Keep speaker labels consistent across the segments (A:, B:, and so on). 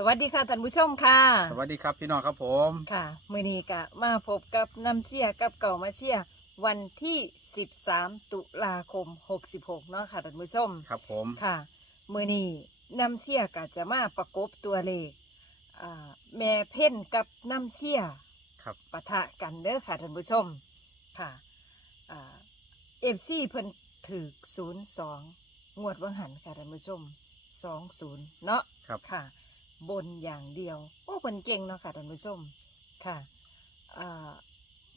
A: สวัสดีค่ะท่านผู้ชมค่ะ
B: สวัสดีครับพี่น้องครับผม
A: ค่ะ มือนี้ก็มาพบกับน้ำเชี่ยกับเก่ามาเชี่ยวันที่ 13 ตุลาคม 66 เนาะค่ะท่านผู้ชม
B: ครับผม
A: ค่ะ มือนี้น้ำเชี่ยก็จะมาประกบตัวเลขอ่าแม่เพ่นกับน้ำเชี่ย
B: ครับ
A: ปะทะกันเด้อค่ะท่านผู้ชมค่ะเอฟซีเพิ่นถือศูนย์สองงวดวังหันค่ะท่านผู้ชมสองศูนย์เนาะ
B: ครับ
A: ค่ะ บนอย่างเดียว โอ้เพิ่นเก่งเนาะค่ะท่านผู้ชมค่ะอ่า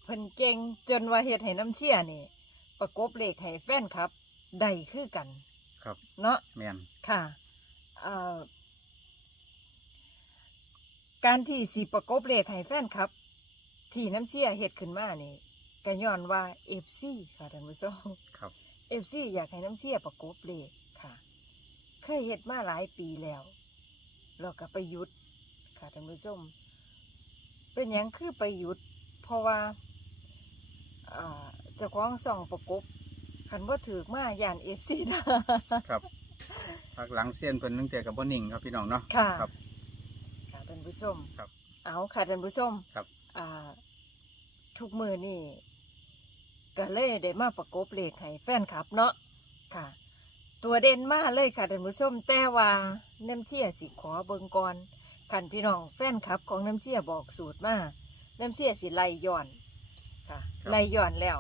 A: เพิ่นเก่งจนว่าเฮ็ดให้น้ำเชี่ยนี่ประกบเลขให้แฟนครับได้คือกัน
B: ครับ
A: เนาะ
B: แมน
A: ค่ะเอ่อการที่สีประกบเลขให้แฟนครับ ที่น้ำเชี่ยเฮ็ดขึ้นมานี่ก็ย้อนว่าเอฟซีค่ะท่านผู้ชม
B: ครับ
A: เอฟซีอยากให้น้ำเชี่ยประกบเลขค่ะ เคยเฮ็ดมาหลายปีแล้ว เราก็ไปหยุดค่ะท่านผู้ชมเป็นหยังคือไปหยุด เพราะว่าอ่าเจ้าของส่องประกบคันว่าถือมาย่านเอฟซีนะ
B: ครับพักหลังเสี้ยนเพิ่นนึงแต่กับบ่นิ่งครับพี่น้องเนาะ
A: ค่ะ
B: ครับ
A: ค่ะท่านผู้ชม
B: ครับ
A: เอาค่ะท่านผู้ชม
B: ครับ
A: อ่าทุกมือนี่ก็เลยได้มาประกบเลขให้แฟนคลับเนาะค่ะ ตัวเด่นมาเลยค่ะท่านผู้ชมแต่ว่า น้ำเชี่ยสิขอเบิงก่อนคันพี่น้องแฟนคลับของน้ำเชี่ยบอกสูตรมาน้ำเชี่ยสิไล่ย้อนค่ะ
B: ครับ
A: ไล่ย้อนแล้ว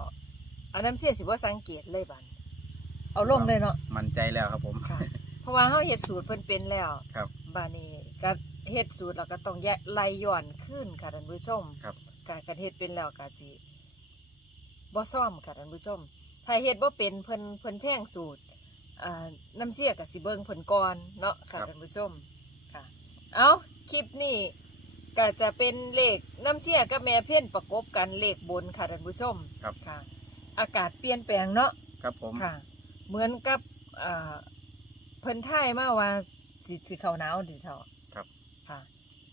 A: เอาน้ำเชี่ยสิว่าสังเกตเลยบันเอาลงเลยเนาะ
B: มั่นใจแล้วครับผม
A: ค่ะ เพราะว่าเฮาเฮ็ดสูตรเพิ่นเป็นแล้ว
B: ครับ
A: บานี้ก็เฮ็ดสูตรแล้วก็ต้องแยกไล่ย้อนขึ้นค่ะท่านผู้ชม
B: ครับ
A: การการเฮ็ดเป็นแล้วก็สิบ่ซ่อมค่ะท่านผู้ชม ถ้าเฮ็ดบ่เป็นเพิ่นเพิ่นแพงสูตร อ่าน้ำเสียก็สิเบิ่งเพิ่นก่อนเนาะค่ะท่านผู้ชมค่ะ เอาคลิปนี้ก็จะเป็นเลขน้ำเสียกับแม่เพ่นประกบกันเลขบนค่ะท่านผู้ชม
B: ครับ
A: ค่ะ อากาศเปลี่ยนแปลงเนาะ
B: ครับผม
A: ค่ะ เหมือนกับอ่าเพิ่นท่ายมาว่าสิสิเข้าหนาวดีเท่า
B: ครับ
A: ค่ะ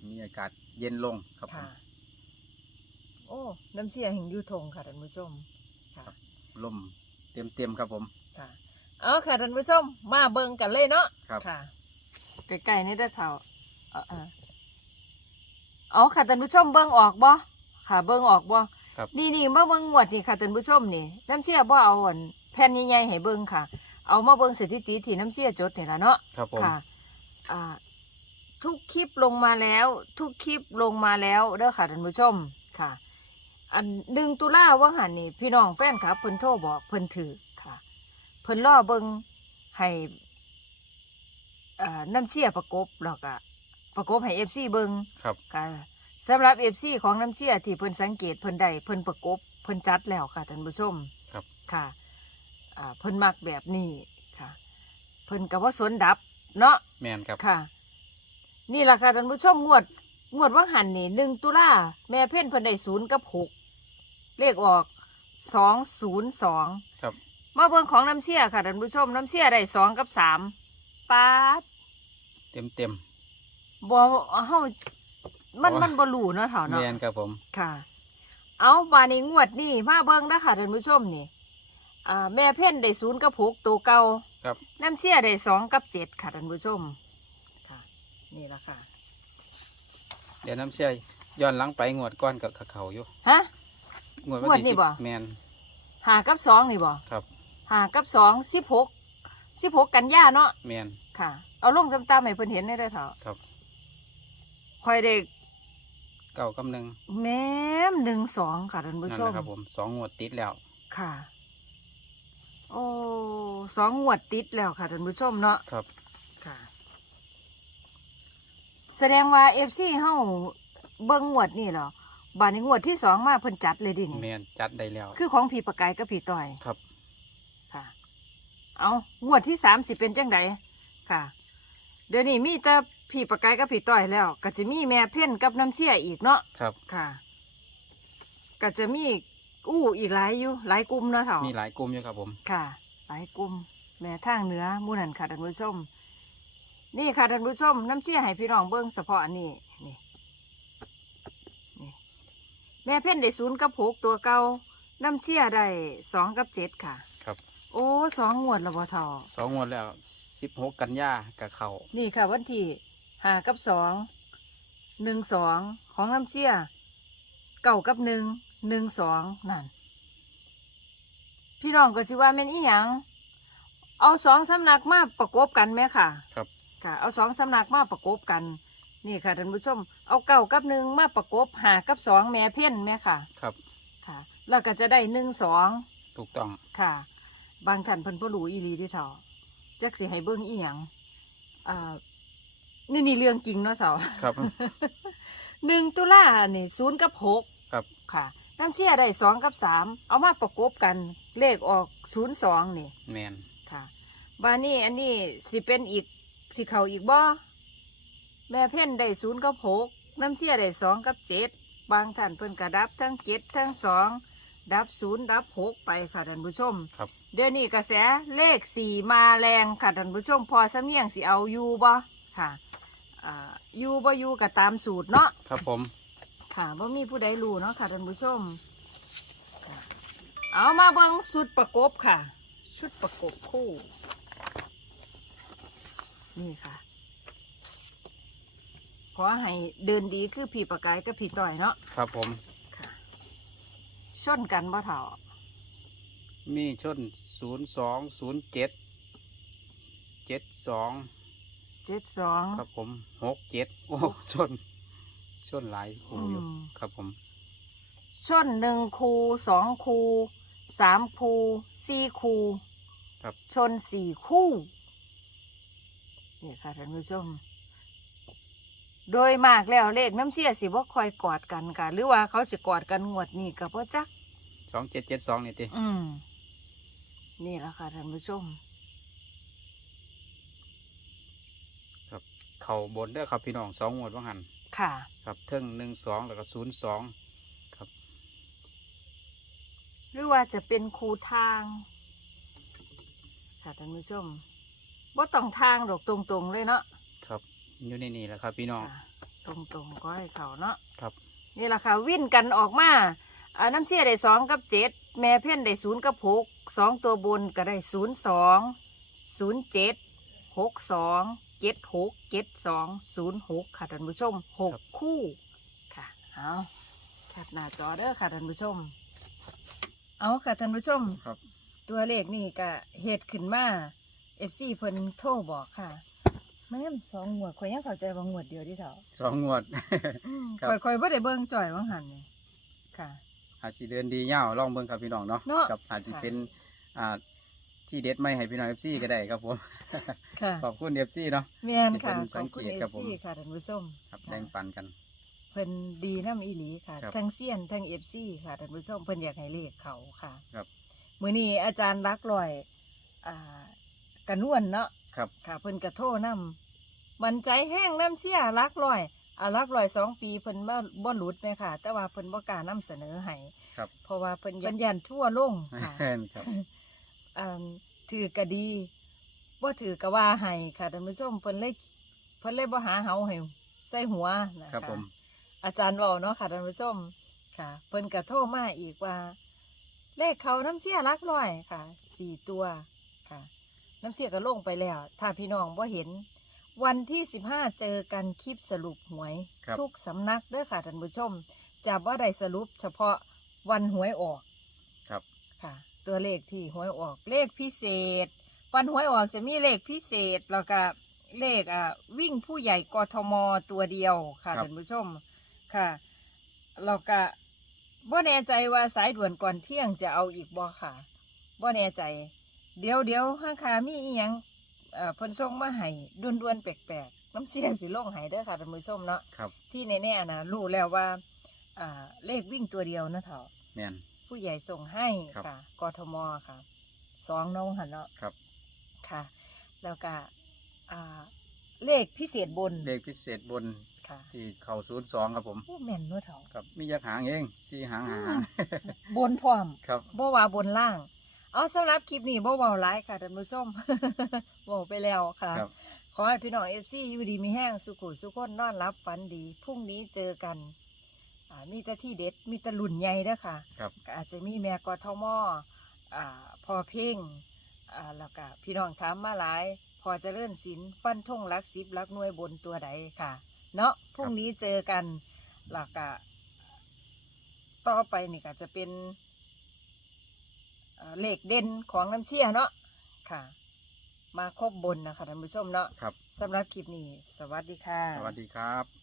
B: มีอากาศเย็นลงครับผม
A: ค่ะ โอ้ น้ำเสียหิงอยูทงค่ะท่านผู้ชมค่ะ
B: ลมเต็มเต็มๆครับผม
A: ค่ะ เอาค่ะท่านผู้ชมมาเบิ่งกันเลยเนาะ
B: ครับ
A: ค่ะใกล้ๆนี่ได้อเท่าเอ่อเอ่อเอาค่ะท่านผู้ชมเบิ่งออกบ่ค่ะเบิ่งออกบ่
B: ครับ
A: นี่นี่เมื่อเบิ่งงวดนี่ค่ะท่านผู้ชมนี่น้ำเสียบ่เอาอันแผ่นใหญ่ๆให้เบิ่งค่ะ เอามาเบิ่งสถิติที่น้ำเสียจดนี่ล่ะเนาะ
B: ครับผม
A: ค่ะอ่าทุกคลิปลงมาแล้ว ทุกคลิปลงมาแล้วเด้อค่ะท่านผู้ชมค่ะ อันหนึ่งตุลาว่าหันนี่พี่น้องแฟนครับเพิ่นโทรบอกเพิ่นถือค่ะเพิ่นล่อเบิงให้อ่าน้ำเชี่ยประกบแล้วก็ประกบให้เอฟซีเบิง
B: ครับ
A: ค่ะสำหรับเอฟซีของน้ำเชี่ยที่เพิ่นสังเกตเพิ่นได้เพิ่นประกบเพิ่นจัดแล้วค่ะท่านผู้ชม
B: ครับ
A: ค่ะอ่าเพิ่นมักแบบนี้ค่ะ เพิ่นกับว่าสนดับเนาะ
B: แมนครับ
A: ค่ะ นี่แหละค่ะท่านผู้ชมงวด งวดว่างหันนี่หนึ่งตุลาแม่เพ่นเพิ่นได้ศูนย์กับหกเลขออกสองศูนย์สอง
B: ครับ
A: มาเบิ่งของน้ำเชี่ยค่ะท่านผู้ชมน้ำเชี่ยได้สองกับสามปาด
B: เต็มเต็ม
A: บ่เฮามัน
B: อ๋อ
A: มันบ่รู้เนาะเถ่า
B: ๆ
A: เนาะ
B: แมนครับผม
A: ค่ะ เอาบานี้งวดนี่มาเบิ่งนะค่ะท่านผู้ชมนี่อ่าแม่เพ่นได้ศูนย์กับหกตัวเก่า
B: ครับ
A: น้ำเชี่ยได้สองกับเจ็ดค่ะท่านผู้ชมค่ะนี่ละค่ะ
B: เดี๋ยวน้ำเชี่ยย้อนหลังไปงวดก้อนกับเขาอยู่
A: ฮะ
B: งวด
A: งวด
B: ที่
A: นี่
B: สิบ
A: บ่
B: แมน
A: หากับสองนี่บ่
B: ครับ
A: หากับสองสิบหกสิบหกกันยาเนาะ
B: แมน
A: ค่ะ เอาลงตามๆให้เพิ่นเห็นได้เลยเถอะ
B: ครับ
A: คอยเด็ก
B: เก้ากำหนึ่ง
A: แม้มหนึ่งสองค่ะท่านผู้
B: นั่น
A: ช
B: แห
A: ม
B: ละครับผมสองงวดติดแล้ว
A: ค่ะ โอ้สองงวดติดแล้วค่ะท่านผู้ชมเนาะ
B: ครับ
A: ค่ะ แสดงว่าเอฟซีเฮาเบิ่งงวดนี่เหรอบานนี้งวดที่สองมาเพิ่นจัดเลยดิ
B: แม
A: นี่
B: นจัดได้แล้ว
A: คือของผีประกายกับผีต่อย
B: ครับ
A: ค่ะ เอางวดที่สามสิเป็นจังไดค่ะ เดี๋ยวนี้มีแต่ผีประกายกับผีต่อยแล้ว ก็จะมีแม่เพ่นกับน้ำเชี่ยอีกเนาะ
B: ครับ
A: ค่ะ ก็จะมีอู้อีกหลายอยู่หลายกลุ่มเนาะเถ่า
B: มีหลายกลุ่มอยู่ครับผม
A: ค่ะ หลายกลุ่มแม่ทางเหนือหมู่นันค่ะท่านผู้ชม นี่ค่ะท่านผู้ชม น้ำเชี่ยให้พี่น้องเบิ้งเฉพาะอันนี้นี่นี่แม่เพ่นได้ศูนย์กับหกตัวเก่าน้ำเชี่ยได้สองกับเจ็ดค่ะ
B: ครับ
A: โอ้สองงวดและบ่เท่า
B: สองงวดแล้วสิบหกกันยากับเขา
A: นี่ค่ะ วันที่ห้ากับสองหนึ่งสองของน้ำเชี่ยเก่ากับหนึ่งหนึ่งสองนั่น พี่น้องก็สิว่าแม่นอีหยังเอาสองสำนักมาประกบกันไหมค่ะ
B: ครับ
A: ค่ะ เอาสองสำนักมาประกบกัน นี่ค่ะท่านผู้ชม เอาเก่ากับหนึ่งมาประกบหากับสองแม่เพี้ยนไหมค่ะ
B: ครับ
A: ค่ะ แล้วก็จะได้หนึ่งสอง
B: ถูกต้อง
A: ค่ะ บางท่านเพิ่นบ่รู้อีหลีที่เฒ่าจักสิให้เบิ่งอีหยังอ่านี่นี่เรื่องจริงเนาะเฒ่า
B: ครับ
A: หนึ่งตุลานี่ศูนย์กับหก
B: ครับ
A: ค่ะ น้ำเชี่ยได้สองกับสามเอามาประกบกันเลขออกศูนย์สองนี่
B: แมน
A: ค่ะบานี่อันนี้สิเป็นอีกสิเขาอีกบ่แม่เพ่นได้ศูนย์กับหกน้ำเชี่ยได้สองกับเจ็ดบางท่านเพิ่นกระดับทั้งเจ็ดทั้งสองดับศูนย์ดับหกไปค่ะท่านผู้ชม
B: ครับ
A: เดี๋ยวนี้กระแสเลขสี่มาแรงค่ะท่านผู้ชมพอสำเนียงสิเอาอยู่บ่ค่ะอ่าอยู่บ่อยู่ก็ตามสูตรเนาะ
B: ครับผม
A: ค่ะว่ามีผู้ใดรู้เนาะค่ะท่านผู้ชมค่ะเอามาเบิ่งชุดประกบค่ะ ชุดประกบคู่ นี่ค่ะ ขอให้เดินดีคือผีประกายกับผีต่อยเนาะ
B: ครับผม
A: ค่ะชนกันบ่เถ่า
B: มีชนศูนย์สองศูนย์เจ็ดเจ็ดสอง
A: เจ็ดสอง
B: ครับผมหกเจ็ดโอ้ชน ชนหลายคู่อยู่ครับผม
A: ชนหนึ่งคูสองคูสามคูสี่คู
B: ครับ
A: ชนสี่คู่นี่ค่ะท่านผู้ชม โดยมากแล้วเลขน้ำเสียสิว่าคอยกอดกันค่ะ หรือว่าเขาจะกอดกันงวดนี่กับพ่อจัก
B: สองเจ็ดเจ็ดสองนี่ติ
A: อืม นี่แหละค่ะท่านผู้ชม
B: ครับ เข่าบนเด้อครับพี่น้องสองงวดว่าหัน
A: ค่ะ
B: ครับเทิงหนึ่งสองแล้วก็ศูนย์สองครับ
A: หรือว่าจะเป็นคูทางค่ะท่านผู้ชมว่าต้องทางดอกตรงๆเลยเนาะ
B: ครับอยู่ในนี่แหละครับ พี่น้อง
A: ค่ะตรงๆก็ให้เขาเนาะ
B: ครับ
A: นี่แหละค่ะวิ่นกันออกมาอ่าน้ำเสียได้สองกับเจ็ดแม่เพ่นได้ศูนย์กับหก สองตัวบนก็ได้ศูนย์สองศูนย์เจ็ดหกสองเจ็ดหกเจ็ดสองศูนย์หกค่ะท่านผู้ชมหกคู่ค่ะเอาแคปหน้าจอเด้อค่ะท่านผู้ชม เอาค่ะท่านผู้ชม
B: ครับ
A: ตัวเลขนี่ก็เหตุขึ้นมาเอฟซีเพิ่นโทรบอกค่ะแม่นสองงวดข่อยยังเข้าใจว่างวดเดียวที่เถา
B: สองงวด ครับ
A: ข่อยข่อยบ่ได้เบิ่งจ่อยว่างหันนี่ค่ะ
B: อาจสิเดินดีเง่าวลองเบิ่งครับพี่น้องเนาะ
A: เนาะ
B: ครับอาจสิ
A: ค่ะ
B: เป็น อ่า ที่เด็ดไม่ให้พี่น้องเอฟซีก็ได้ครับผม
A: ค่ะ
B: ขอบคุณเอฟซีเนาะ
A: แม่นค่ะ
B: ที่เพิ่น
A: ข
B: สั
A: อบ
B: ง
A: คุณ
B: เกต
A: เอ
B: ครับ
A: ฟ
B: ผม
A: ซีค่ะท่านผู้ชม
B: ครับ
A: ค่ะ
B: แบ่งปันกัน
A: เพิ่นดีน้ำอีหลีค่ะ
B: ครับ
A: ทั้งเซียนทั้งเอฟซีค่ะท่านผู้ชมเพิ่นอยากให้เลขเขาค่ะ
B: ครับ
A: มื้อนี้อาจารย์รักลอย อ่ากระนวลเนาะ
B: ครับ
A: ค่ะเพิ่นกระโทษนำมันใจแห้งน้ำเชี่ยรักลอยอ่ารักลอยสองปีเพิ่นบ่บ่หลุดแม่ค่ะ แต่ว่าเพิ่นบ่กล้านำเสนอให้
B: ครับ
A: เพราะว่าเพิ่นยันยันทั่วลงค่ะ
B: ครับ
A: อ่าถือกะดีบ่ถือกะว่าให้ค่ะท่านผู้ชมเพิ่นเลยเพิ่นเลยบ่หาเฮาให้ใส่หัวนะคะ
B: ครับผม
A: อาจารย์เว้าเนาะค่ะท่านผู้ชมค่ะ เพิ่นก็โทรมาอีกว่า เลขเขาน้ำเสียรักร้อยค่ะสี่ตัวค่ะ น้ำเสียก็ลงไปแล้ว ถ้าพี่น้องบ่เห็น วันที่สิบห้าเจอกันคลิปสรุปหวย
B: ครับ
A: ทุกสำนักเด้อค่ะท่านผู้ชมจะว่าได้สรุปเฉพาะวันหวยออก
B: ครับ
A: ค่ะ ตัวเลขที่หวยออกเลขพิเศษวันหวยออกจะมีเลขพิเศษแล้วก็เลขอ่าวิ่งผู้ใหญ่กทมตัวเดียวค่ะ
B: ครับ
A: ท่านผู้ชมค่ะแล้วก็บ่แน่ใจว่าสายด่วนก่อนเที่ยงจะเอาอีกบ่ค่ะบ่แน่ใจ เดี๋ยวเดี๋ยวข้างขามีอีหยังเอ่อเพิ่นส่งมาให้ด่วนๆแปลกๆน้ำเสียสิลงให้เด้อค่ะท่านผู้ชมเนาะ
B: ครับ
A: ที่แน่ๆนะรู้แล้วว่าอ่าเลขวิ่งตัวเดียวนะเถา
B: แม่น
A: ผู้ใหญ่ส่งให้
B: ครับ
A: ค่ะกทมค่ะสองน้องหันเนาะ
B: ครับ
A: ค่ะ แล้วก็อ่าเลขพิเศษบน
B: เลขพิเศษบน
A: ค่ะ
B: ที่เข่าศูนย์สองครับผม
A: โอ้แม่นเนื้อเถา
B: ครับมียักษ์หางเองสี่หางหาหาง
A: บนพร้อม
B: ครับ
A: บ่ว่าบนล่าง เอาสำหรับคลิปนี้บ่เว้าหลายค่ะท่านผู้ชม เว้าไปแล้วค่ะ
B: ครับ
A: ขอให้พี่น้องเอฟซีอยู่ดีมีแห้งสุขุสุขคนนอนรับฝันดี พรุ่งนี้เจอกัน อ่ามีแต่ที่เด็ดมีแต่หลุ่นใหญ่เด้อค่ะ
B: ครับ
A: ก็อาจจะมีแม่กทมอ่าพอเพ่งอ่าแล้วก็พี่น้องถามมาหลาย พอเจะเลื่อนสินฟันทงหลักสิบหลักหน่วยบนตัวใดค่ะ เนาะพรุ่งนี้เจอกันหลักกะต่อไปนี่ก็จะเป็นเอ่อเลขเด่นของน้ำเชี่ยเนาะค่ะ มาครบบนนะคะท่านผู้ชมเนาะ
B: ครับ
A: สำหรับคลิปนี้ สวัสดีค่ะ
B: สวัสดีครับ